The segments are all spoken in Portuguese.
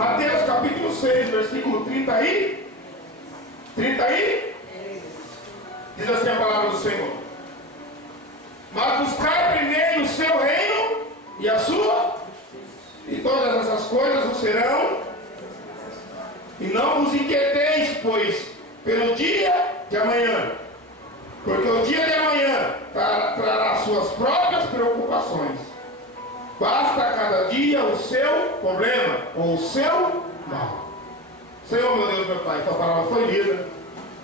Mateus capítulo 6, versículo 30 aí. 30 aí. Diz assim a palavra do Senhor: mas buscai primeiro o seu reino e a sua, e todas essas coisas vos serão. E não vos inquieteis, pois, pelo dia de amanhã, porque o dia de amanhã trará suas próprias preocupações. Basta a cada dia o seu problema, ou o seu mal. Senhor, meu Deus, meu Pai, tua palavra foi lida.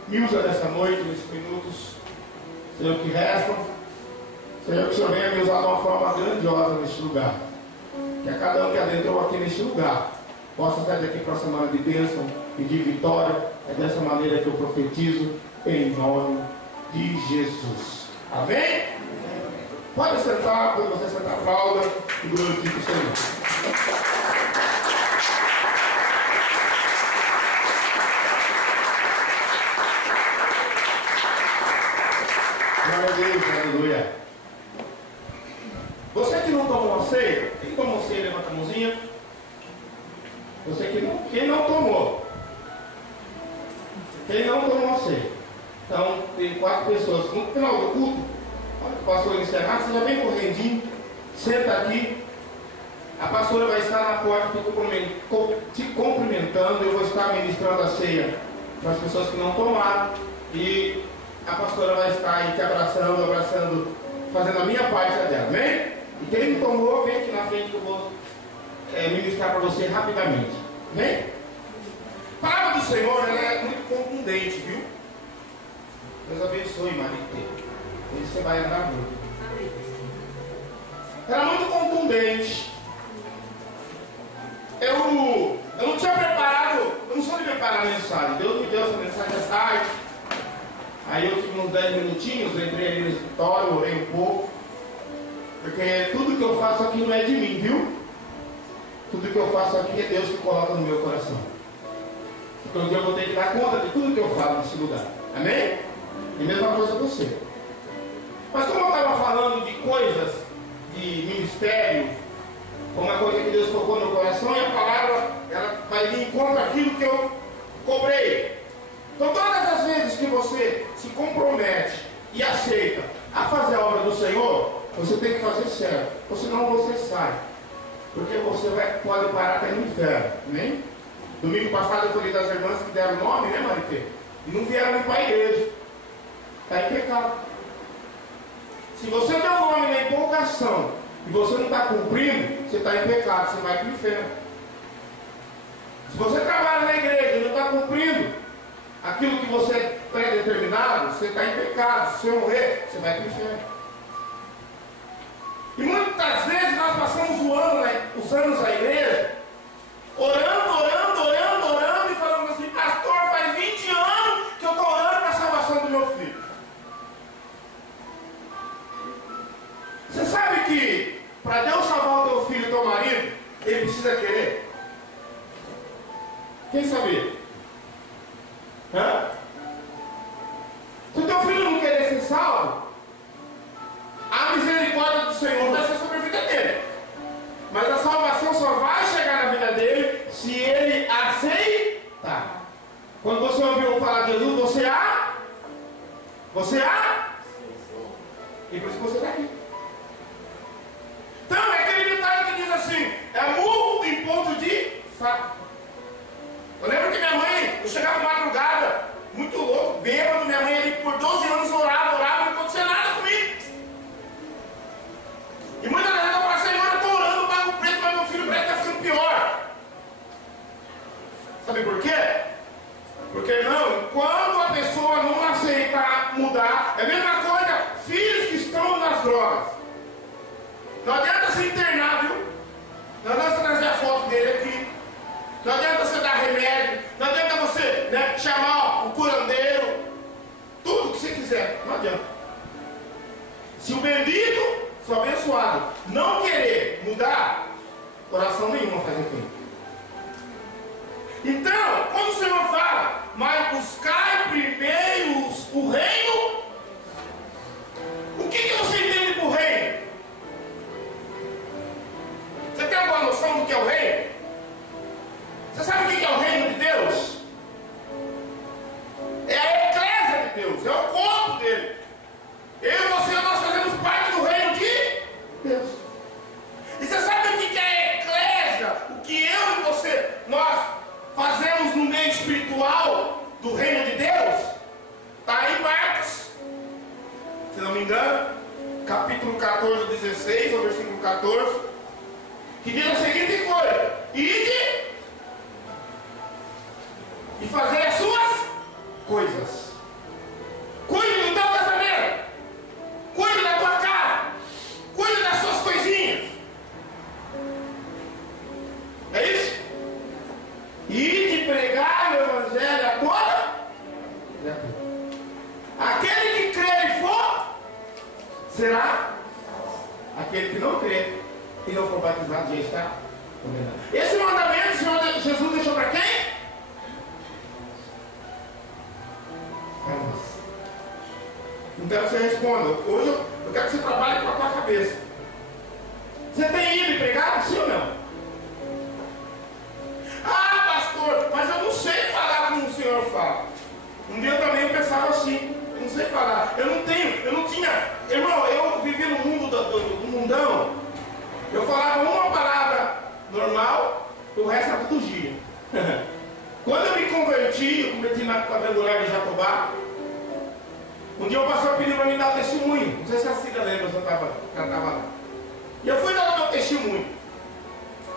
Me usa nessa noite, nesses minutos, Senhor, que restam. Senhor, que o Senhor venha me usar de uma forma grandiosa neste lugar. Que a cada um que adentrou aqui neste lugar possa sair daqui para a semana de bênção e de vitória. É dessa maneira que eu profetizo, em nome de Jesus. Amém? Pode sentar, quando você sentar, aplauda e glorifique o Senhor. Glória a Deus, aleluia. Você que não tomou a ceia, quem tomou a ceia, levanta a mãozinha. Você que não, quem não tomou? Quem não tomou a ceia? Então, tem 4 pessoas. No final do culto, quando o pastor encerrar, você já vem correndinho, senta aqui. A pastora vai estar na porta te cumprimentando. Eu vou estar ministrando a ceia para as pessoas que não tomaram. E a pastora vai estar aí te abraçando, fazendo a minha parte dela, amém? E quem não tomou, vem aqui na frente que eu vou ministrar para você rapidamente, amém? A palavra do Senhor, ela é muito contundente, viu? Deus abençoe, Marita. Hoje você vai andar muito. Ela é muito contundente. Eu não tinha preparado, eu não sou de preparar a mensagem. Deus me deu essa mensagem à tarde. Aí eu tive uns 10 minutinhos, entrei ali no escritório, orei um pouco. Porque tudo que eu faço aqui não é de mim, viu? Tudo que eu faço aqui é Deus que coloca no meu coração. Então eu vou ter que dar conta de tudo que eu falo nesse lugar. Amém? E mesma coisa você. Mas como eu estava falando de coisas de ministério, uma coisa que Deus colocou no meu coração, e a palavra ela vai vir contra aquilo que eu cobrei. Então todas as vezes que você se compromete e aceita a fazer a obra do Senhor, você tem que fazer certo, ou senão você sai. Porque você pode parar até no inferno, amém? Domingo passado eu falei das irmãs que deram nome, né, Marité? E não vieram para a igreja. Está em pecado. Se você deu nome na empolgação e você não está cumprindo, você está em pecado, você vai para o inferno. Se você trabalha na igreja e não está cumprindo aquilo que você é pré-determinado, você está em pecado. Se você morrer, você vai para o inferno. E muitas vezes nós passamos os anos na igreja, orando, e falando assim: pastor, faz 20 anos que eu estou orando para a salvação do meu filho. Você sabe que para Deus salvar o teu filho e teu marido, ele precisa querer? Quem sabia? Se o teu filho não querer ser salvo, a misericórdia do Senhor vai ser sobre a vida dele. Mas a salvação só vai chegar na vida dele se ele aceitar. Quando você ouviu falar de Jesus, e por isso você está aqui. Então é aquele ditado que diz assim: é murro em ponto de faca. Eu lembro que minha mãe, eu chegava madrugada, muito louco, bêbado, minha mãe ali por 12 anos orava, não acontecia nada comigo. E muitas vezes eu falava: Senhor, eu estou orando, eu pago o preço, mas meu filho parece que está ficando pior. Sabe por quê? Porque não, quando a pessoa não aceita mudar, é a mesma coisa, filhos que estão nas drogas. Não adianta se internar, viu? Não adianta trazer a foto dele aqui. Não adianta você dar remédio. Não adianta você, chamar o curandeiro. Tudo que você quiser. Não adianta. Se o bendito, se o abençoado, não querer mudar, oração nenhuma faz efeito. Então, quando o Senhor fala: mas buscai primeiro o reino, o que você entende por reino? Você tem alguma noção do que é o reino? versículo 14, 16, ou versículo 14, que diz a seguinte coisa: ide e fazer as suas coisas. Cuide do teu casamento, cuide da tua casa, cuide das suas coisinhas. É isso? Ide pregar o evangelho a toda. Aquele que crer e for, será. Aquele que não crer e não for batizado já está condenado. Esse mandamento o Senhor Jesus deixou para quem? Para nós. Não quero que você responda. Hoje eu quero que você trabalhe com a tua cabeça. Você tem ido e pregado? Sim ou não? Ah, pastor, mas eu não sei falar como o Senhor fala. Um dia também eu pensava assim. Eu não sei falar. Eu não tinha. Irmão, eu vivi no mundo do mundão. Eu falava uma palavra normal, o resto era tudo gíria. Quando eu me converti na quadrangular de Jatobá, um dia o pastor pediu para mim dar testemunho. Não sei se a Cida lembra, eu estava lá. E eu fui dar o meu testemunho.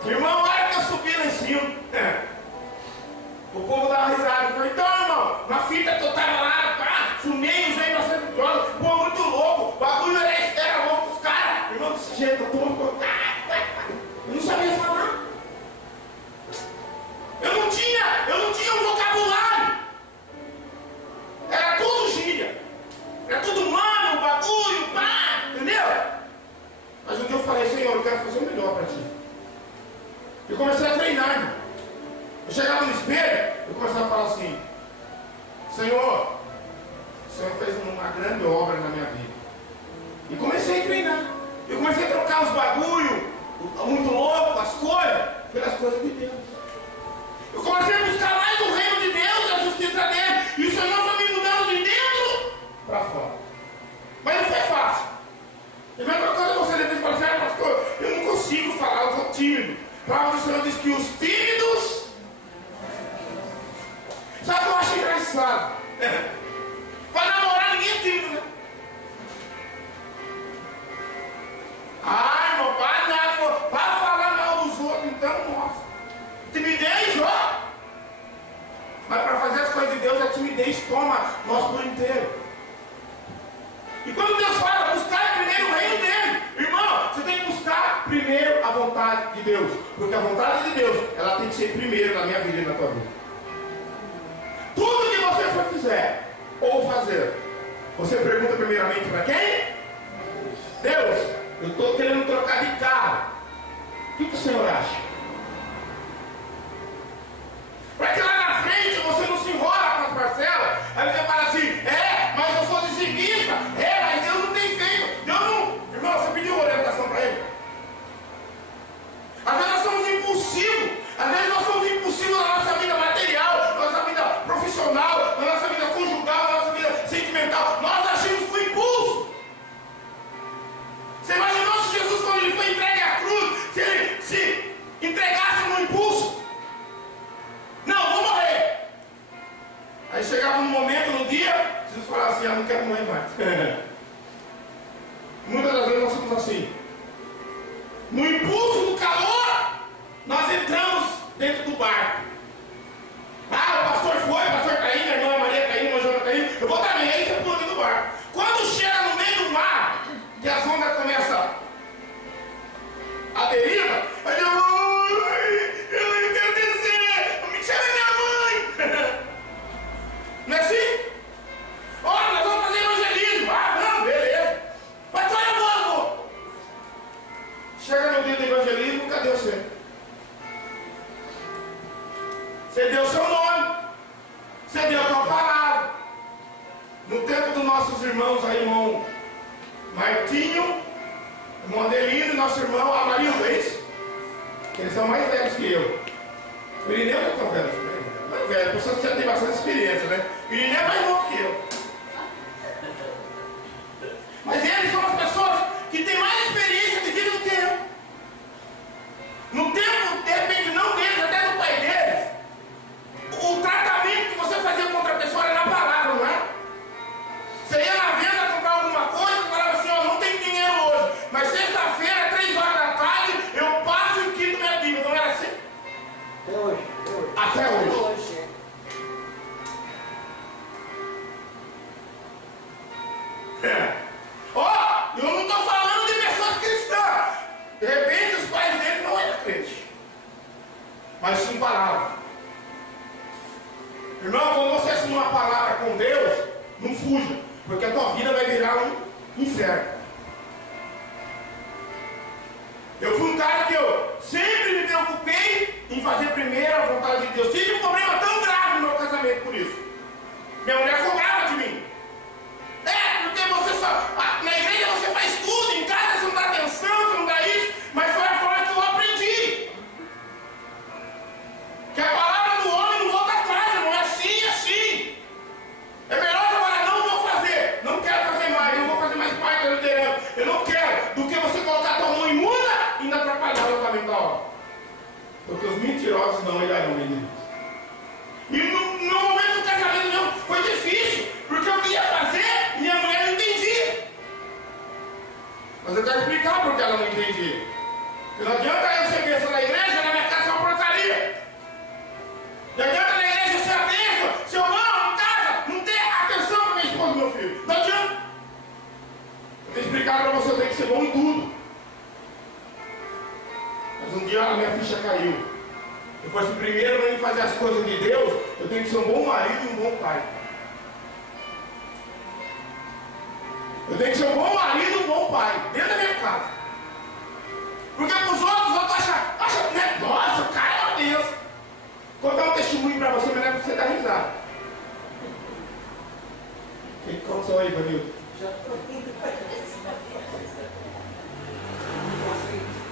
Irmão, na hora que eu subi lá em cima, o povo dava risada. Eu falei, então, irmão, na fita que eu estava lá, fumei, usei bastante droga, pô, muito louco, o bagulho era louco os caras. Irmão, desse jeito, eu não sabia falar. Eu não tinha um vocabulário. Era tudo gíria. Era tudo mano, bagulho, pá, entendeu? Mas um dia eu falei, Senhor, eu quero fazer o melhor para ti. E comecei a treinar, irmão. Eu chegava no espelho, eu começava a falar assim, Senhor, o Senhor fez uma grande obra na minha vida. E comecei a treinar. Eu comecei a trocar os bagulho, muito louco, as coisas, pelas coisas de Deus. Eu comecei a buscar mais o reino de Deus, a justiça dele. E o Senhor foi me mudando de dentro para fora. Mas não foi fácil. E a mesma coisa você depois fala assim, pastor, eu não consigo falar, eu estou tímido. A palavra do Senhor diz que os tímidos... Sabe o que eu acho engraçado? Para namorar ninguém é tímido, né? Ai, meu pai, não, para falar mal dos outros, então, nossa. Timidez, ó. Mas para fazer as coisas de Deus, a timidez toma nós por inteiro. E quando Deus fala, buscar primeiro o reino dele, irmão, você tem que buscar primeiro a vontade de Deus. Porque a vontade de Deus, ela tem que ser primeiro na minha vida e na tua vida. Tudo que você for fizer ou fazer, você pergunta primeiramente para quem? Deus, eu estou querendo trocar de carro. O que o Senhor acha? Para que lá na frente você não se enrola com as parcelas. Aí você fala assim, mas eu sou dizimista. Mas Deus não tem feito. Deus não... Irmão, você pediu orientação para ele? Às vezes nós somos impulsivos. Às vezes nós somos impulsivos na nossa vida material, na nossa vida profissional, na nossa vida conjugal, na nossa vida sentimental. Nós agimos com impulso. Você imaginou se Jesus, quando ele foi entregue à cruz, se ele se entregasse no impulso? Não, vou morrer. Aí chegava um momento no dia, Jesus falava assim, não quero morrer mais. Muitas das vezes nós somos assim. No impulso do calor, nós entramos dentro do barco. O pastor foi, o pastor está indo, a irmã Maria está indo, a irmã Joana está indo, eu vou também, aí você pula dentro do barco. Quando chega no meio do mar, que as ondas começam a deriva, aí eu quero descer, me chama minha mãe. Não é assim? Olha, nós vamos fazer evangelismo. Vamos, beleza. Mas olha, eu vou. Chega no dia do evangelismo, cadê você? Você deu seu nome, você deu a tua palavra. No tempo dos nossos irmãos aí, irmão Martinho, irmão Adelino e nosso irmão Amarildo, é isso? Eles são mais velhos que eu. O Irineu não é tão velho, né? Não é velho, a pessoa que já tem bastante experiência, né? O Irineu é mais novo que eu. Mas eles são as pessoas que têm mais experiência de vida do que eu. No tempo, de repente, não deles, até do pai deles, o tratamento que você fazia contra a pessoa era na palavra, não é? Você ia na venda comprar alguma coisa e falava assim, não tem dinheiro hoje. mas sim palavra. Irmão, quando você assina uma palavra com Deus, não fuja, porque a tua vida vai virar um inferno. Eu fui um cara que eu sempre me preocupei em fazer primeiro a vontade de Deus. Tive um problema tão grave no meu casamento por isso. Minha mulher cobrava de mim. Porque você só... Na igreja você faz tudo, em casa você não dá atenção, você não dá isso. Mas foi a forma que eu aprendi. Que a palavra do homem não volta atrás, não é assim, é assim. É melhor agora, não vou fazer. Não quero fazer mais, não vou fazer mais parte da liderança. Eu não quero. Do que você colocar tua mão imunda e ainda atrapalhar o caminho da obra. Porque os mentirosos não olharão em Deus. E no momento do casamento meu foi difícil, porque eu queria fazer, minha mulher não entendia. Mas eu quero explicar porque ela não entendia. Porque não adianta eu ser bênção na igreja, na minha casa é uma porcaria. Não adianta na igreja ser a bênção, se eu amo em casa, não ter atenção para minha esposa e meu filho. Não adianta. Eu tenho que explicar para você, eu tenho que ser bom em tudo. Mas um dia a minha ficha caiu. Eu fosse primeiro em fazer as coisas de Deus, eu tenho que ser um bom marido e um bom pai. Eu tenho que ser um bom marido e um bom pai, dentro da minha casa. Porque para os outros acham, né? Nossa, o cara é uma benção. Vou contar um testemunho para você, mas não é para você dar risada. O que aconteceu aí, Vanildo?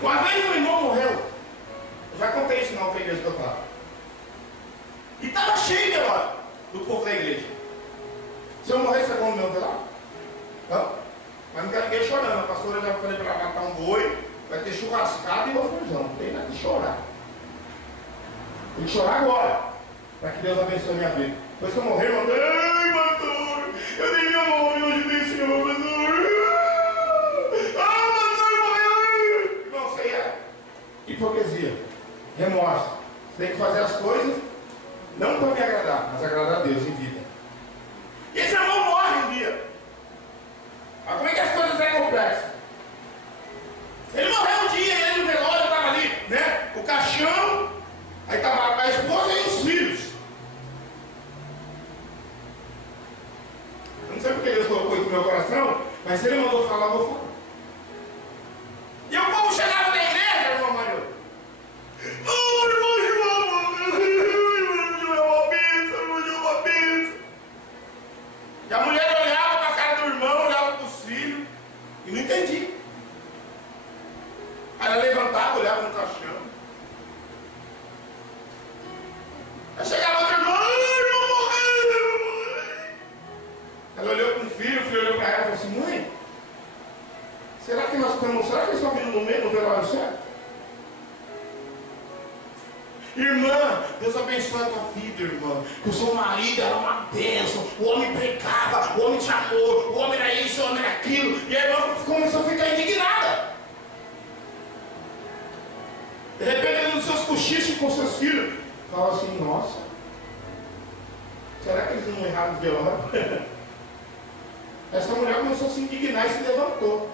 Uma vez meu irmão morreu. Eu já contei isso na outra igreja que eu estava. E estava cheio de velório do povo da igreja. Se eu morrer, você vai comer meu velório? Não. Mas não quero ninguém chorando. A pastora já falei para matar um boi, vai ter churrascada e ofusão. Não tem nada de chorar. Tem que chorar agora, para que Deus abençoe a minha vida. Depois que eu morrer, eu mandei, ai, pastor, eu dei meu nome hoje nesse Senhor, pastor. Ah, pastor, morreu. Irmão, isso aí é hipocrisia. Remorso. Você tem que fazer as coisas não para me agradar, mas agradar a Deus em vida. E esse irmão morre um dia. Mas como é que as coisas é complexas? Ele morreu um dia, ele no velório estava ali, né? O caixão, aí estava a esposa e os filhos. Eu não sei porque Deus colocou isso no meu coração, mas se ele mandou falar, eu vou falar. E o povo chegava na igreja, irmão Mário. Oh, e a mulher olhava para a cara do irmão, olhava para os filhos e não entendia. Aí ela levantava, olhava no caixão. Aí chegava outro irmão, irmão morreu. Ela olhou para o filho olhou para ela e falou assim, mãe, será que eles estão vindo no meio do velório certo? Irmã, Deus abençoe a tua vida, irmã. Que o seu marido era uma bênção. O homem pregava, o homem tinha amor, o homem era isso, o homem era aquilo. E a irmã começou a ficar indignada. De repente, nos seus cochichos com seus filhos, fala assim, nossa, será que eles não erraram de velório? Essa mulher começou a se indignar e se levantou.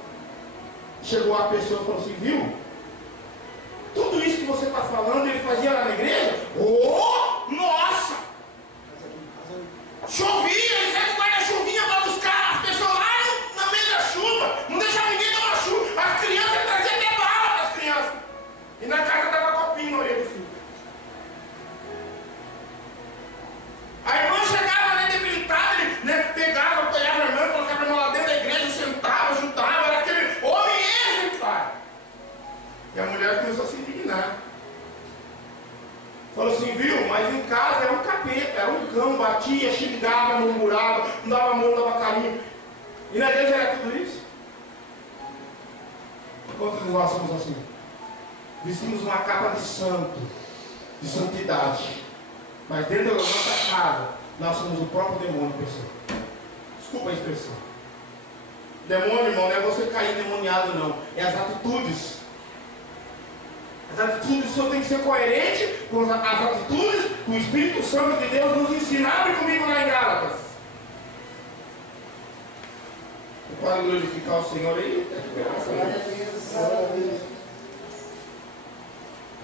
Chegou a pessoa e falou assim, viu? Tudo isso que você está falando, ele fazia lá na igreja? Oh, nossa! Chovia, ele saía do guarda-chuvinha para buscar as pessoas lá no meio da chuva. Não deixava ninguém tomar chuva. As crianças, ele trazia até bala para as crianças. E na casa dava copinho na orelha do filho. A irmã chegava, né, debilitada, ele, né, pegava, apoiava a irmã, colocava a irmã lá dentro da igreja, sentava, ajudava, era aquele homem exemplar. E a mulher começou a se indignar. Falou assim, viu, mas em casa era um capeta, era um cão, batia, xingava, murmurava, não dava amor, não dava carinho. E na igreja era tudo isso? Quantos de nós somos assim? Vestimos uma capa de santo, de santidade. Mas dentro da nossa casa, nós somos o próprio demônio, pessoal. Desculpa a expressão. Demônio, irmão, não é você cair endemoniado, não. É as atitudes. As atitudes do Senhor tem que ser coerente com as atitudes que o Espírito Santo de Deus nos ensina. Abre comigo lá em Gálatas. Eu quero glorificar o Senhor aí.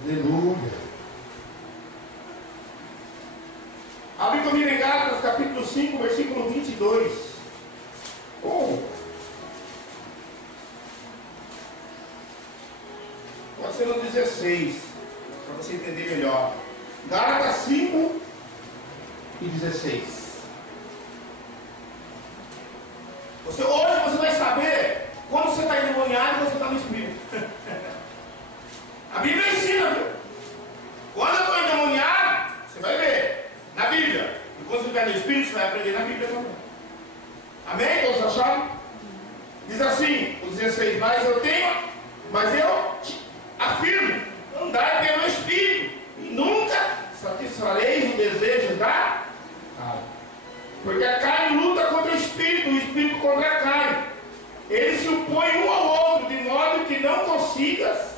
Aleluia. 5, versículo 22. Pode ser no 16, para você entender melhor. Gálatas 5 e 16. Hoje você vai saber quando você está endemoniado e você está no Espírito. A Bíblia ensina, viu? Quando eu estou endemoniado, você vai ver na Bíblia. E quando você estiver no Espírito, você vai aprender na Bíblia também. Amém? Todos acharam? Diz assim, o 16, mas eu te afirmo, andai pelo Espírito, e nunca satisfareis os desejos da carne. Porque a carne luta contra o Espírito contra a carne. Eles se opõem um ao outro, de modo que não consigas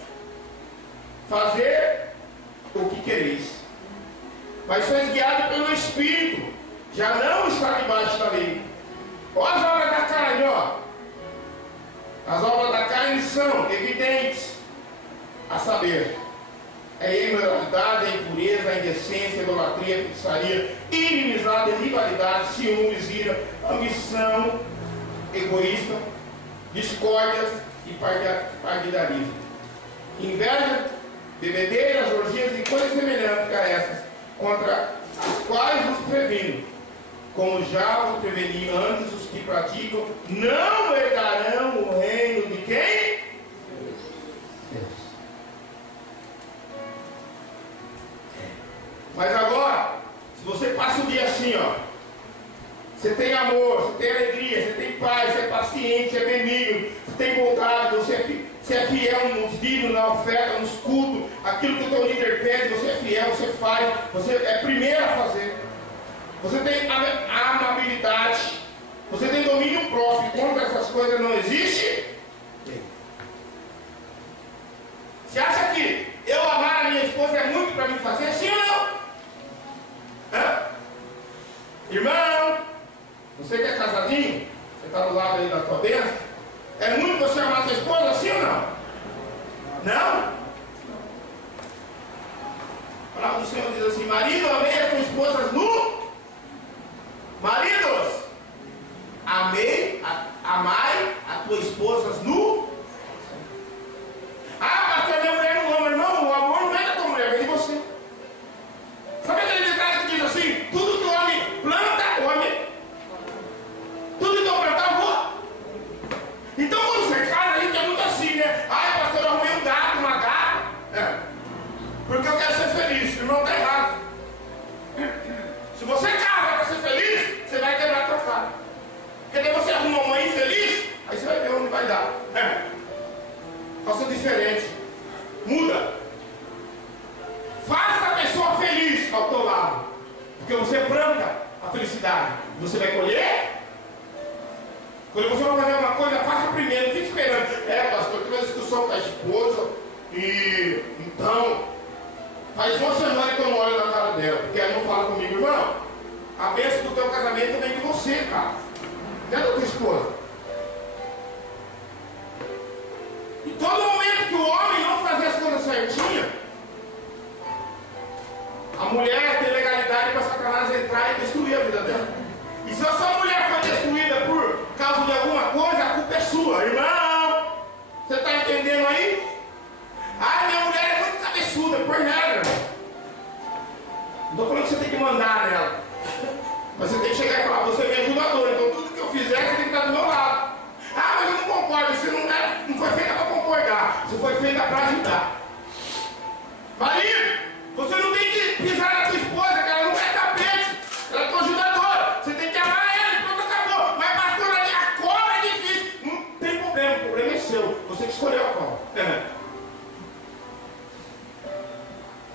fazer o que quereis. Mas sois guiados pelo Espírito, já não está debaixo da lei. Olha as obras da carne, ó. As obras da carne são evidentes, a saber, a imoralidade, a impureza, a indecência, a idolatria, a feitiçaria, inimizade, rivalidade, ciúmes, ira, ambição, egoísta, discórdias e partidarismo, inveja, bebedeiras, orgias e coisas semelhantes a essas, contra as quais vos previno, como já vos preveni antes, os que praticam não herdarão o reino de quem? Deus. Mas agora, se você passa o dia assim, ó, você tem amor, você tem alegria, você tem paz, você é paciente, você é benigno, você tem bondade, você é fiel nos dízimos, na oferta, nos cultos, aquilo que o teu líder pede, você é fiel, você faz, você é primeiro a fazer. Você tem a amabilidade, você tem domínio próprio. Quando essas coisas não existem, você acha que eu amar a minha esposa é muito para mim fazer? Sim ou não? Hã? Irmão, você que é casadinho, você está do lado aí da tua bênção, é muito você amar a sua esposa, sim ou não? Não? A palavra do Senhor diz assim: marido, amei as tuas esposas nu. Maridos, amai a tuas esposas nu. Ah, pastor, minha mulher não ama. Irmão, o amor não vem da tua mulher, vem de você. Sabe aquele ditado que diz assim: tudo que o homem planta, o homem. Tudo que eu plantar, voa. Então quando você casa, a gente é muito assim, né? Ai, pastor, eu arrumei um gato, uma gata. Porque eu quero ser feliz. O irmão está errado. Se você casa para ser feliz, você vai quebrar a tua cara. Porque daí você arruma uma mãe infeliz, aí você vai ver onde vai dar. Faça diferente. Muda. Faça a pessoa feliz ao teu lado. Porque você planta a felicidade. Você vai colher. Quando você vai fazer uma coisa, faça primeiro. Não fique esperando. Pastor, eu tive uma discussão com a esposa. E então, faz uma semana que eu não olho na cara dela. Porque ela não fala comigo, irmão. A bênção do teu casamento vem de você, cara. Não é da tua esposa. E todo momento que o homem não fazer as coisas certinhas, a mulher tem legalidade para Satanás entrar e destruir a vida dela. E se a sua mulher foi destruída por causa de alguma coisa, a culpa é sua, irmão. Você está entendendo aí? Ah, minha mulher é muito cabeçuda, por regra. Não estou falando que você tem que mandar nela. Mas você tem que chegar e falar: você é minha ajudadora, então tudo que eu fizer você tem que estar do meu lado. Ah, mas eu não concordo, você não foi feita para concordar, você foi feita para ajudar. Marido, você não tem que pisar na tua esposa, que ela não é tapete, ela é tua ajudadora. Você tem que amar ela e pronto, acabou. Mas pastor, a cobra é difícil. Não tem problema, o problema é seu, você que escolheu a cobra.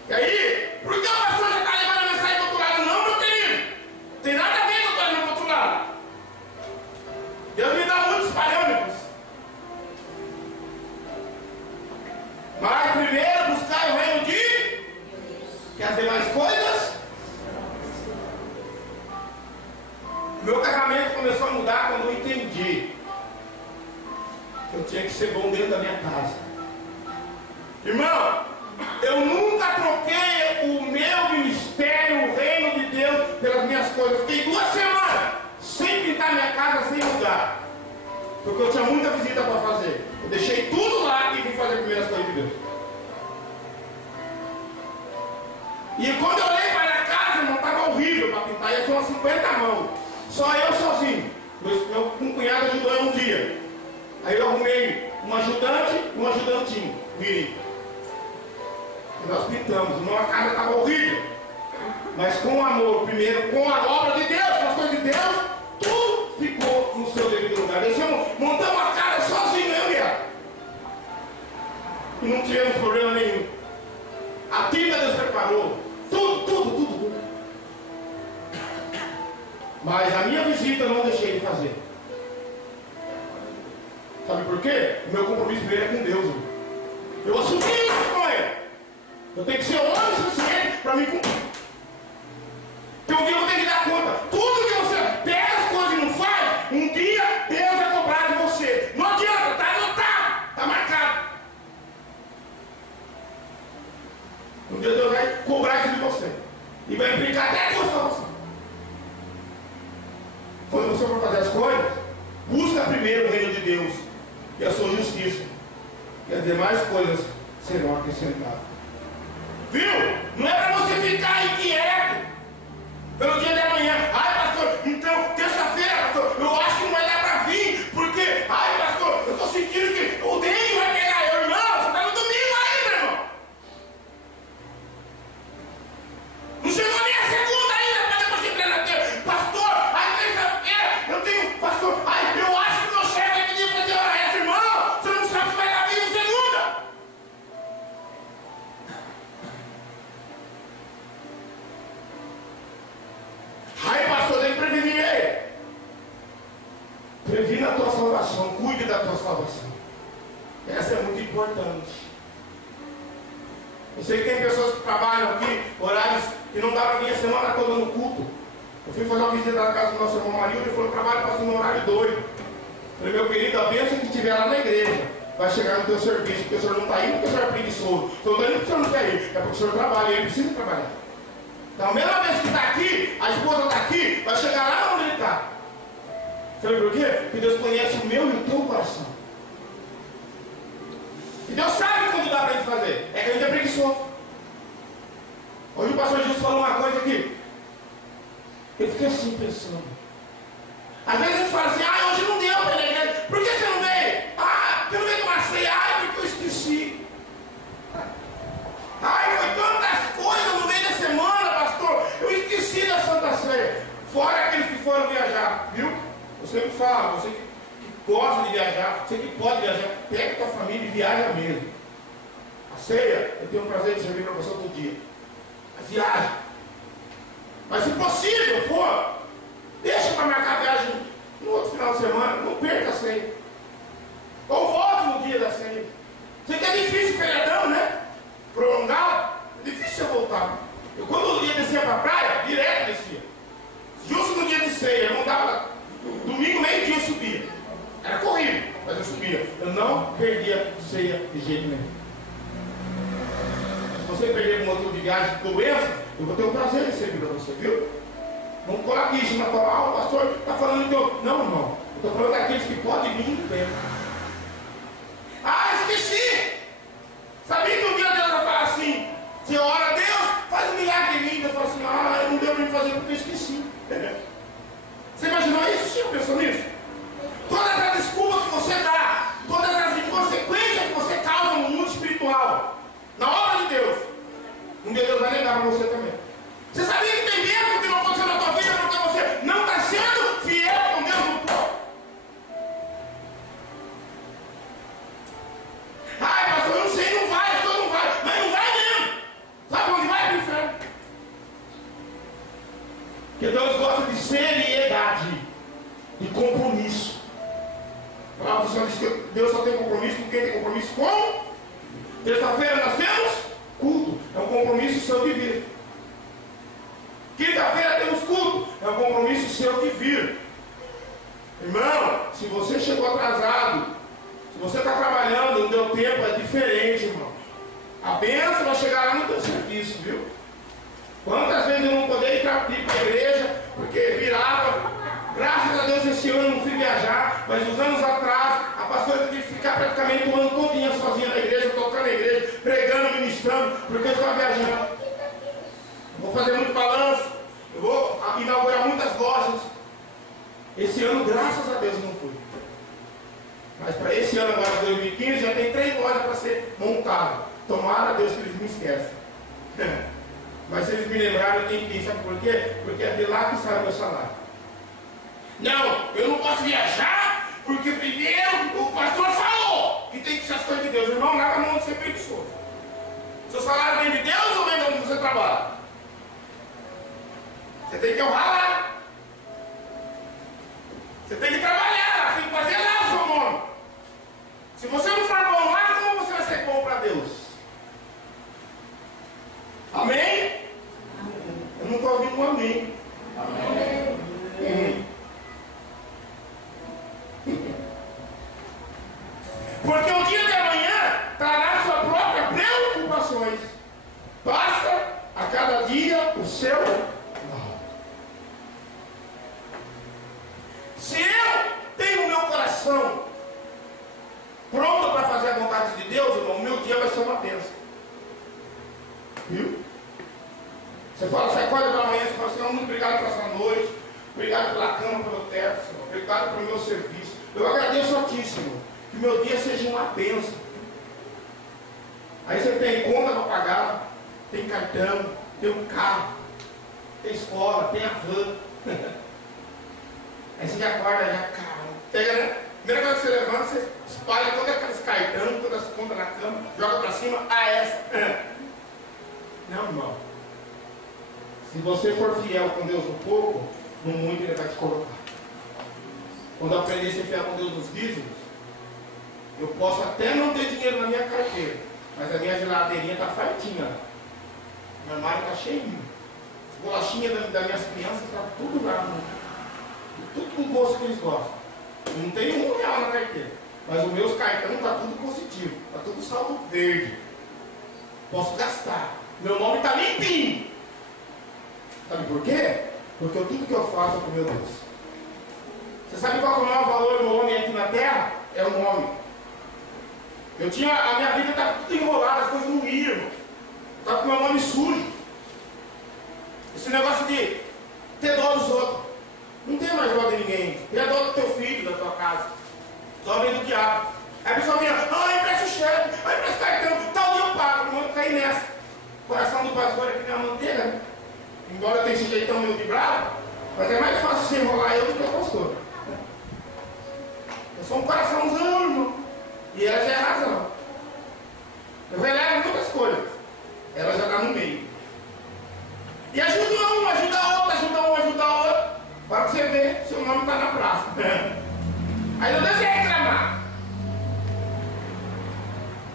E aí, por que o pastor já está levando a mensagem do outro lado? Não, meu querido. Tem nada a ver com o que eu estou levando do outro lado. Deus me dá muitos parâmetros. Mas primeiro buscar o reino de... Que as demais coisas... Meu casamento começou a mudar quando eu entendi que eu tinha que ser bom dentro da minha casa. Irmão, eu nunca troquei o meu ministério, o reino de Deus, pelas minhas coisas. Fiquei 2 semanas eu tinha muita visita para fazer. Eu deixei tudo lá e vim fazer primeiras coisas de Deus. E quando eu olhei para a casa, não estava horrível para pintar, ia ser umas 50 mãos. Só eu sozinho. Meu cunhado ajudou eu um dia. Aí eu arrumei um ajudante e um ajudantinho, Miri. E nós pintamos. Não, a casa estava horrível. Mas com amor, primeiro, com a obra de Deus, com as coisas de Deus, tudo ficou no seu devido lugar. Montamos a casa sozinho, eu e ela. E não tivemos problema nenhum. A tinta Deus preparou. Tudo. Mas a minha visita eu não deixei de fazer. Sabe por quê? O meu compromisso primeiro é com Deus. Eu assumi isso com ele. Eu tenho que ser homem suficiente para me cumprir. Porque um dia eu vou ter que dar conta. Tudo que você pega as coisas e não faz, um dia Deus vai cobrar de você. Não adianta, está anotado, está marcado. Um dia Deus vai cobrar isso de você. E vai implicar até a tua salvação. Quando você for fazer as coisas, busca primeiro o reino de Deus e a sua justiça. E as demais coisas serão acrescentadas. Viu? Não é para você ficar inquieto pelo dia de amanhã. Ai, pastor, então, terça-feira, pastor, eu acho que não vai dar para vir. Porque, ai, pastor, eu estou sentindo que o dengue vai pegar eu. Não, você está no domingo ainda, irmão. Não chegou nem a segunda ainda para depois de entrar na terça. Pastor, ai, terça-feira, eu tenho, pastor, ai, eu acho que o meu chefe vai pedir fazer hora extra, irmão. Você não sabe se vai dar vivo segunda. Ai, pastor, tem que prevenir ele. Previna a tua salvação, cuide da tua salvação. Essa é muito importante. Eu sei que tem pessoas que trabalham aqui, horários que não dá para vir a semana toda no culto. Eu fui fazer uma visita na casa do nosso irmão Marinho, ele falou: trabalho para no horário doido. Eu falei: meu querido, a bênção que tiver lá na igreja vai chegar no teu serviço, porque o senhor não está indo, porque o senhor é preguiçoso. Estou dando porque o senhor não quer ir, é porque o senhor trabalha, ele precisa trabalhar. Então, a mesma vez que está aqui, a esposa está aqui, vai chegar lá onde ele está. Sabe por quê? Porque Deus conhece o meu e o teu coração. E Deus sabe quando dá para ele fazer. É que a gente é preguiçoso. Hoje o pastor Jesus falou uma coisa aqui. Eu fiquei assim pensando. Às vezes a gente fala assim: ah, hoje não deu para ir na igreja. Por que você não veio? Ah, porque eu não veio tomar ceia. Ah, porque eu esqueci. Ai, foi tantas coisas no meio da semana, pastor. Eu esqueci da Santa Ceia. Fora aqueles que foram viajar, viu? Eu sempre falo, você que gosta de viajar, você que pode viajar, pega a tua família e viaja mesmo. A ceia, eu tenho o prazer de servir para você todo dia. Mas viaja. Mas se possível for, deixa para marcar a viagem no outro final de semana, não perca a ceia. Ou volte no dia da ceia. Sei que é difícil feriadão, né? Prolongado, é difícil eu voltar. Eu quando eu ia descer para a praia, direto descia. Justo no dia de ceia, eu não dava. Domingo, meio-dia eu subia. Era corrido, mas eu subia. Eu não perdia ceia de jeito nenhum. Se você perder com motivo de viagem, de doença, eu vou ter o prazer de servir para você, viu? Não coloque isso na tua aula, pastor está falando que eu. Não, irmão. Eu estou falando daqueles que podem vir e vem. Ah, esqueci! Sabia que um dia Deus vai falar assim: você ora a Deus, faz um milagre em mim. Deus fala assim: ah, não deu para me fazer porque eu esqueci. Você imaginou isso? Você pensou nisso? Todas as desculpas que você dá, todas as inconsequências que você causa no mundo espiritual, na obra de Deus, um dia Deus vai negar para você também. Você sabia que tem bênção que não aconteceu na tua vida porque você não está sendo fiel com Deus no próprio? Ai, pastor, eu não sei, não vai, pastor, não vai. Mas não vai mesmo. Sabe onde vai? Para o inferno. Porque Deus gosta de seriedade e compromisso. A palavra do Senhor diz que Deus só tem compromisso com quem tem compromisso com. Terça-feira nós temos culto. É um compromisso seu de vir. Quinta-feira temos culto. É um compromisso seu de vir. Irmão, se você chegou atrasado, se você está trabalhando, não deu tempo, é diferente, irmão. A bênção vai chegar lá no teu serviço, viu? Quantas vezes eu não podia ir para a igreja, porque virava Graças a Deus esse ano eu não fui viajar, mas uns anos atrás a pastora teve que ficar praticamente o ano todinho sozinha na igreja, tocando na igreja, pregando, ministrando, porque eu estava viajando. Vou fazer muito balanço, eu vou inaugurar muitas lojas. Esse ano, graças a Deus, eu não fui. Mas para esse ano agora, 2015, já tem 3 lojas para ser montadas. Tomara a Deus que eles me esqueçam. Mas se eles me lembrarem, eu tenho que ir. Sabe por quê? Porque é de lá que sai o meu salário. Não, eu não posso viajar, porque primeiro o pastor falou que tem que ser as coisas de Deus. Irmão, nada mão de ser preguiçoso. Seu salário vem de Deus ou vem de onde você trabalha? Você tem que honrar lá. Você tem que trabalhar, você tem que fazer lá o seu nome. Se você não for bom lá, como você vai ser bom para Deus? Amém? Eu não estou ouvindo um amém. Amém. Porque o dia de amanhã trará sua própria preocupações. Basta a cada dia o seu mal. Se eu tenho o meu coração pronto para fazer a vontade de Deus, irmão, o meu dia vai ser uma bênção. Viu? Você fala, você acorda pela manhã, você fala, Senhor, muito obrigado por essa noite, obrigado pela cama, pelo teto, Senhor, obrigado pelo meu serviço. Eu agradeço a Ti, Senhor, que meu dia seja uma bênção. Aí você tem conta para pagar, tem cartão, tem um carro, tem escola, tem a van. Aí você já acorda, já, cara, pega, né? Primeira coisa que você levanta, você espalha todos aqueles cartões, todas as contas na cama, joga para cima, essa. Não, irmão. Se você for fiel com Deus no pouco, no muito Ele vai te colocar. Quando eu aprender a ser fiel com Deus nos dízimos, eu posso até não ter dinheiro na minha carteira, mas a minha geladeirinha está fartinha. Meu armário está cheinho. As bolachinhas das minhas crianças estão tudo lá, tudo no bolso que eles gostam. Eu não tenho R$1 na carteira, mas os meus cartões estão tudo positivo, está tudo saldo verde. Posso gastar. Meu nome está limpinho. Sabe por quê? Porque tudo que eu faço é com meu Deus. Você sabe qual é o maior valor do homem aqui na terra? É o nome. A minha vida estava tudo enrolada, as coisas não iam. Estava com meu nome sujo. Esse negócio de ter dó dos outros. Não tem mais dó de ninguém. Tem dó do teu filho, da tua casa. Só vem do diabo. Aí a pessoa vem, empresta o cheque, empresta o cartão, tal dia eu pago, não vou cair nessa. O coração do pastor é que nem a manteiga, né? Embora eu tenha esse jeitão meio de bravo, mas é mais fácil você enrolar eu do que o pastor. Eu sou um coraçãozão, irmão. E ela já é razão. Eu relevo muitas coisas. Ela já está no meio. E ajuda um, ajuda outro, ajuda um, ajuda outro. Para você ver, seu nome está na praça. Aí não deixa reclamar.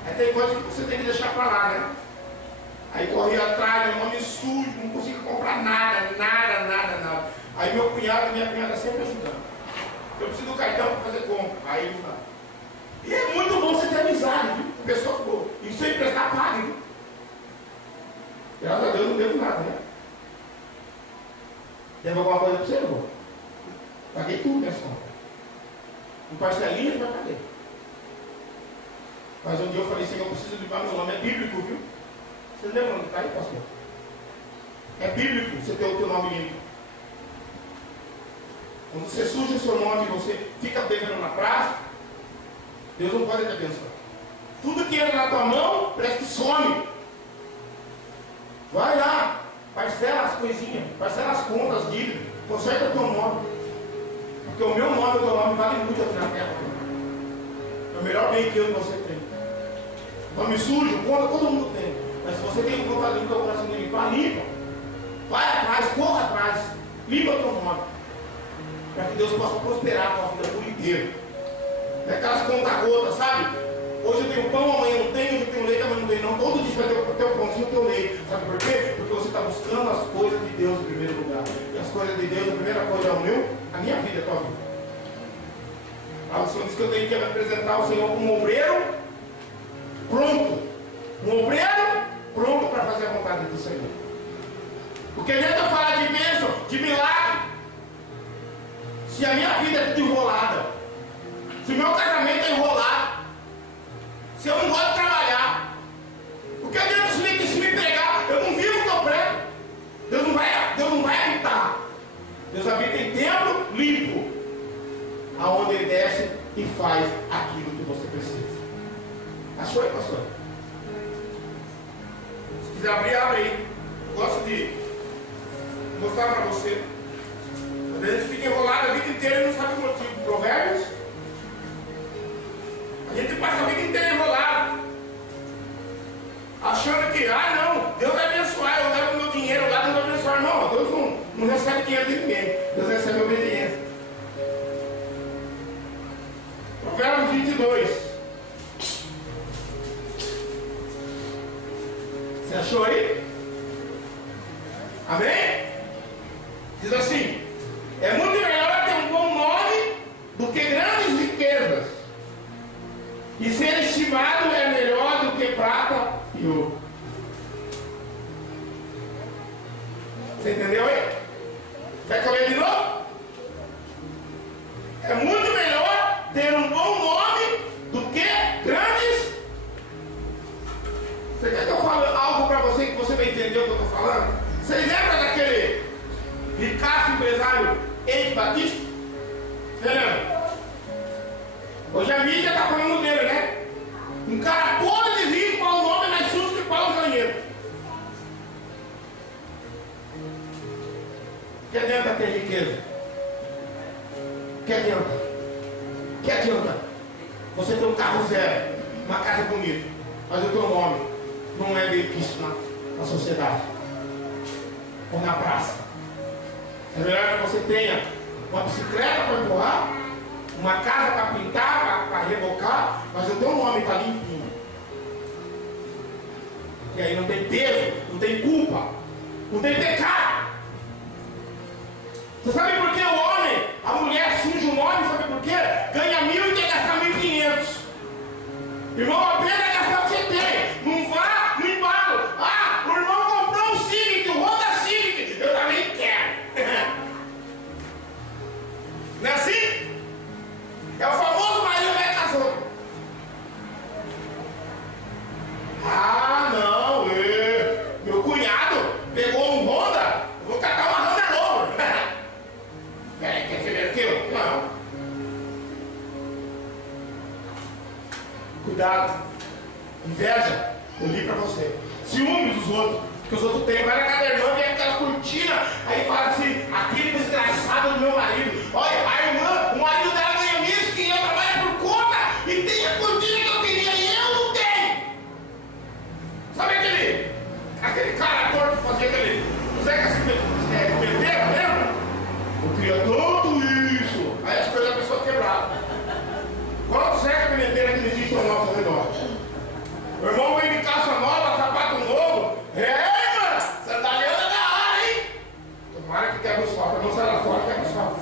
Aí tem coisa que você tem que deixar para lá, né? Aí corri atrás, meu nome sujo, não consigo comprar nada. Aí meu cunhado e minha cunhada sempre ajudando. Eu preciso do cartão para fazer compra. Aí ele vai. E é muito bom você ter amizade, viu? Com pessoa boa. E se eu emprestar, pague, viu? Graças a Deus não devo nada, né? Deve alguma coisa para você, irmão? Paguei tudo minhas compras. Um parcelinho para pagar. Mas um dia eu falei assim, eu preciso limpar meu nome. É bíblico, viu? Você lembra onde está aí, pastor? É bíblico você ter o teu nome limpo. Quando você suja o seu nome e você fica bebendo na praça, Deus não pode te abençoar. Tudo que entra na tua mão, parece que some. Vai lá, parcela as coisinhas, parcela as contas, as dívidas, conserta o teu nome. Porque o meu nome e o teu nome valem muito aqui na terra. É o melhor bem que eu e você tem. Nome sujo, conta todo mundo tem. Mas se você tem vontade de limpar o coração de limpar, limpa. Vai atrás, corra atrás. Limpa o teu nome. Para que Deus possa prosperar a tua vida por inteiro. Não é aquelas conta-gotas, sabe? Hoje eu tenho pão, amanhã eu não tenho, hoje eu tenho leite, amanhã não tenho não. Todo dia vai ter o teu pãozinho, o teu leite. Sabe por quê? Porque você está buscando as coisas de Deus em primeiro lugar. E as coisas de Deus, a primeira coisa é a minha vida, a tua vida. O Senhor disse que eu tenho que apresentar o Senhor como um obreiro pronto. Um obreiro pronto para fazer a vontade do Senhor. Porque nem eu falar de bênção, de milagre. Se se a minha vida é tudo enrolada, se o meu casamento é enrolado, se eu não gosto de trabalhar, porque Deus se me pregar, eu não vivo o que eu prego. Deus não vai habitar. Deus habita em templo limpo, aonde Ele desce e faz aquilo que você precisa. Achou aí, pastor? Se quiser abrir, abre aí. Eu gosto de mostrar para você. Às vezes a gente fica enrolado a vida inteira e não sabe o motivo. Provérbios. A gente passa a vida inteira enrolado, achando que, não, Deus vai abençoar, eu levo meu dinheiro lá, Deus vai abençoar. Não, Deus não recebe dinheiro de ninguém, Deus recebe obediência. Provérbios 22. Você achou aí? Amém? Diz assim: é muito melhor ter um bom nome do que grandes riquezas, e ser estimado é melhor do que prata e ouro. Você entendeu aí? Quer que eu leia de novo? É muito melhor ter um bom nome do que grandes. Você quer que eu fale algo para você que você vai entender o que eu estou falando? Você lembra daquele ricaço empresário Eike Batista? Você lembra? Hoje a mídia está falando dele, né? Um cara podre de rico, mas o nome é mais sujo que Paulo Canheiro. Que adianta ter riqueza? Que adianta? Que adianta? Você tem um carro zero, uma casa bonita, mas o teu nome não é bem visto na sociedade ou na praça. É melhor que você tenha uma bicicleta para empurrar, uma casa para pintar, para rebocar, mas o teu nome está limpinho. E aí não tem peso, não tem culpa, não tem pecado. Você sabe por que o homem, a mulher suja o nome? Sabe por quê? Ganha 1.000 e quer gastar 1.500. Irmão, aprenda a gastar o que você tem. Não vá no embalo. O irmão comprou um Civic, um Honda Civic. Eu também quero. Não é assim? É o famoso marido vai casou. Não, meu cunhado pegou um Honda, eu vou catar uma Honda Rover. Quer ser melhor que eu? Não. Cuidado. Inveja, eu li pra você. Ciúmes dos outros, que os outros têm. Vai na casa da irmã, vem aquela cortina, aí fala assim: aquele desgraçado do meu marido. Olha, a irmã, o marido dela ganha isso, que eu trabalho por conta e tem a cortina que eu queria e eu não tenho. Sabe aquele cara ator que fazia aquele Zeca Pimenteira, lembra? Eu queria tanto isso. Aí as coisas da pessoa quebravam. Quantos Zeca Pimenteira que não existe ao nosso redor? O irmão vem de calça nova, sapato novo. Mano, sandaliana da hora, hein? Tomara que quebra o sol, pra não sair lá fora, quebra o sol.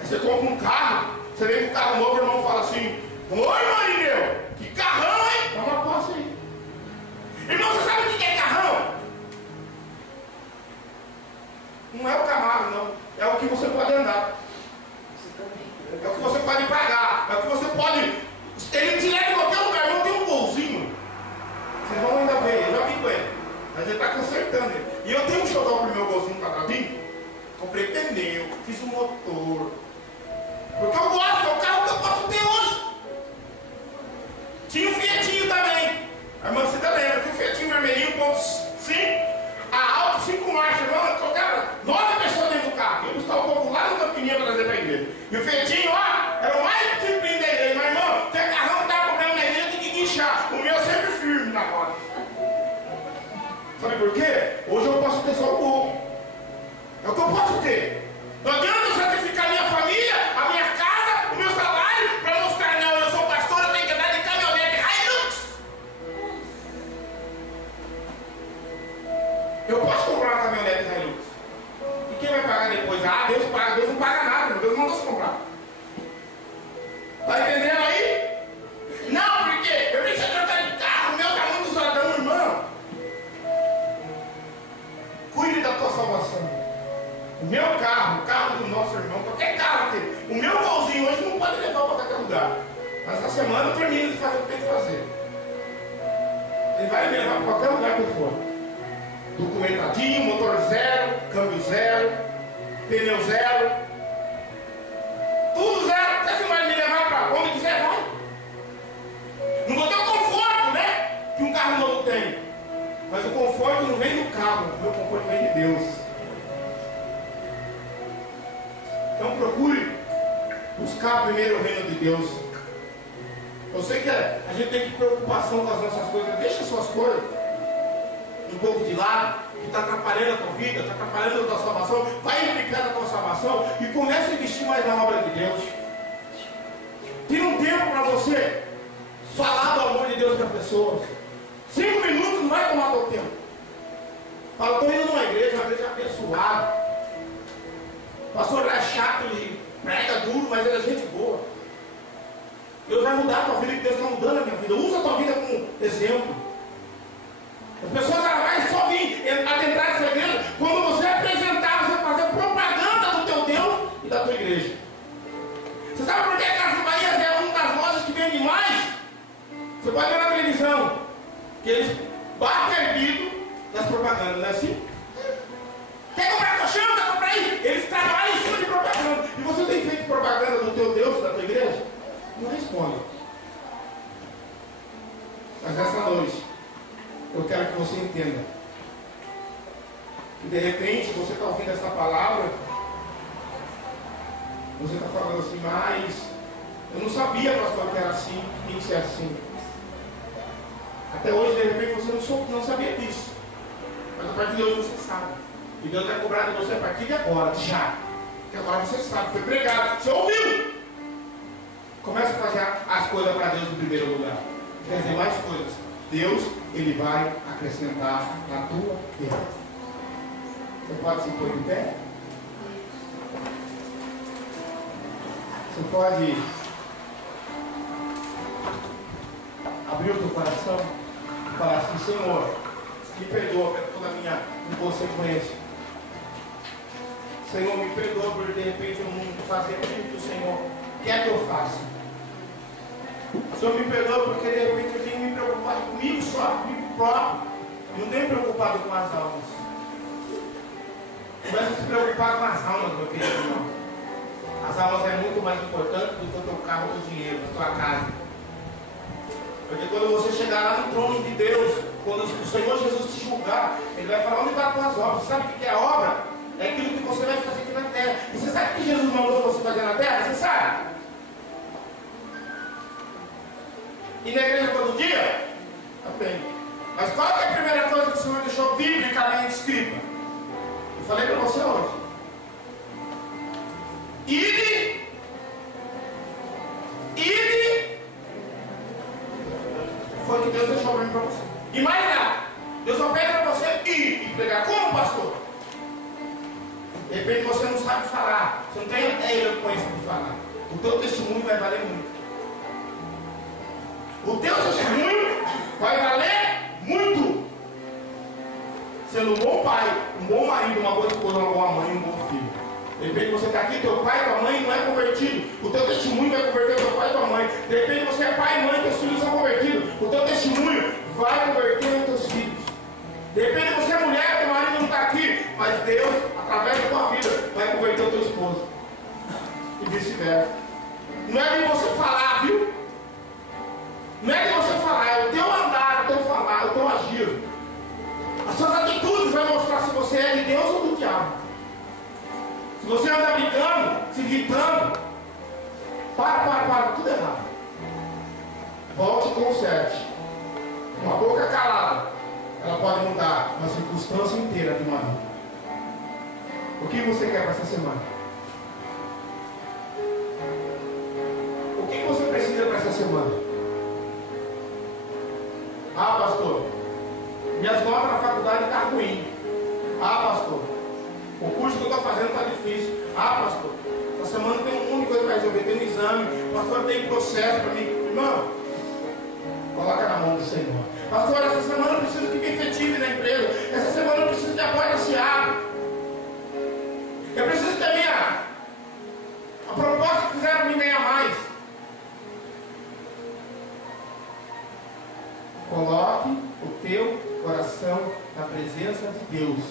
Aí você compra um carro, você vem com um carro novo, o irmão fala assim: oi, Marineu, que carrão, hein? Dá uma posse aí. Irmão, você sabe o que é carrão? Não é o Camaro, não. É o que você pode andar. É o que você pode pagar. É o que você pode. Ele te leva em qualquer lugar. Não tem um golzinho. Vocês vão ainda ver. Eu já vi com ele. Mas ele está consertando ele. E eu tenho um xodó pro meu golzinho quadradinho. Comprei pneu. Fiz um motor. Porque eu gosto. É o carro que eu posso ter hoje. Tinha um Fiatinho também. A irmã Cida lembra. Tinha um Fiatinho vermelhinho, 1.5. A alto, 5 marchas, irmão, colocava 9 pessoas dentro do carro. Eu buscava o povo lá no Campininha para trazer para a igreja. E o Fiatinho, era o mais simples da igreja. Mas, irmão, tem carrão que dá problema na igreja, tem que guinchar. O meu é sempre firme na roda. Sabe por quê? Hoje eu posso ter só o gol. É o que eu posso ter. Não adianta eu sacrificar a minha família, a minha casa, o meu salário, para mostrar, não, eu sou pastor, eu tenho que andar de caminhonete Hilux. Eu posso comprar uma caminhonete Hilux. E quem vai pagar depois? Deus paga. Deus não paga nada. Deus não manda você comprar. hoje não pode levar para qualquer lugar. Mas na semana eu termino de fazer o que tem que fazer. Ele vai me levar para qualquer lugar que eu for. Documentadinho, motor zero, câmbio zero, pneu zero. Tudo zero. Você vai me levar para onde quiser, vai. Não vou ter o conforto, né? Que um carro novo tem. Mas o conforto não vem do carro, o meu conforto vem de Deus. Então procure buscar primeiro o reino de Deus. Eu sei que a gente tem que preocupação com as nossas coisas. Deixa as suas coisas um pouco de lado, que está atrapalhando a tua vida, está atrapalhando a tua salvação, vai implicar na tua salvação e comece a investir mais na obra de Deus. Tem um tempo para você falar do amor de Deus para as pessoas. 5 minutos não vai tomar teu tempo. Fala, estou indo numa igreja abençoada. O pastor é chato, ele prega duro, mas ele é gente boa. Deus vai mudar a tua vida, que Deus está mudando a minha vida. Usa a tua vida como exemplo. As pessoas vão só vir adentrar essa igreja quando você apresentar, você fazer propaganda do teu Deus e da tua igreja. Você sabe por que a Casa Bahia é uma das lojas que vende mais? Você pode ver na televisão que eles batem erguido nas propagandas, não é assim? Quer comprar colchão? Quer comprar isso? Eles trabalham em cima de propaganda. E você tem feito propaganda do teu Deus, da tua igreja? Não responde. Mas essa noite, eu quero que você entenda que de repente você está ouvindo essa palavra, você está falando assim, mas eu não sabia, pastor, que era assim, que tinha que ser assim. Até hoje, de repente, você não sabia disso. Mas a partir de hoje você sabe. E Deus vai cobrar de você a partir de agora, já. Porque agora você sabe, foi pregado, você ouviu. Comece a fazer as coisas para Deus em primeiro lugar. Quer dizer, mais coisas. Deus, Ele vai acrescentar na tua vida. Você pode se pôr em pé? Você pode abrir o teu coração e falar assim, Senhor, me perdoa por toda a minha inconsequência. Senhor, me perdoa por de repente eu não fazer aquilo que o Senhor quer que eu faça. Senhor, me perdoa porque de repente eu tenho me preocupado comigo só, comigo próprio. Não tenho me preocupado com as almas. Comece a se preocupar com as almas, meu querido irmão. As almas é muito mais importante do que o teu carro, o teu dinheiro, a tua casa. Porque quando você chegar lá no trono de Deus, quando o Senhor Jesus te julgar, Ele vai falar onde está as tuas obras. Você sabe o que é obra? É aquilo que você vai fazer aqui na terra. E você sabe o que Jesus mandou você fazer na terra? Você sabe? E na igreja todo dia? Também. Mas qual é a primeira coisa que o Senhor deixou biblicamente escrita? Eu falei para você hoje. Ide. Foi o que Deus deixou para mim para você. E mais nada. Deus só pede para você ir e pregar. Como, pastor? De repente você não sabe falar. Você não tem ideia do conhecimento de falar. O teu testemunho vai valer muito. O teu testemunho vai valer muito. Sendo um bom pai, um bom marido, uma boa esposa, uma boa mãe, um bom filho. De repente você está aqui, teu pai e tua mãe não é convertido. O teu testemunho vai converter teu pai e tua mãe. De repente você é pai e mãe, teus filhos são convertidos. O teu testemunho vai converter os teus filhos. De repente você é mulher, teu marido não está aqui, mas Deus, através da tua vida, vai converter o teu esposo. E vice-versa. Não é de você falar, viu? Não é de você falar, é o teu andar, o teu falar, o teu agir. As suas atitudes vão mostrar se você é de Deus ou do diabo. Se você anda brincando, se irritando, para, tudo errado. Volte e conserte. Uma boca calada, ela pode mudar uma circunstância inteira de uma vida. O que você quer para essa semana? O que você precisa para essa semana? Ah, pastor, minhas notas na faculdade estão ruins. Ah, pastor, o curso que eu estou fazendo está difícil. Ah, pastor, essa semana tem um monte de coisa para resolver, tem um exame, pastor, tem processo para mim. Irmão, coloca na mão do Senhor. Pastor, essa semana eu preciso que me efetive na empresa. Essa semana eu preciso que a porta se abra. Eu preciso que a proposta que fizeram me ganhar Coloque o teu coração na presença de Deus.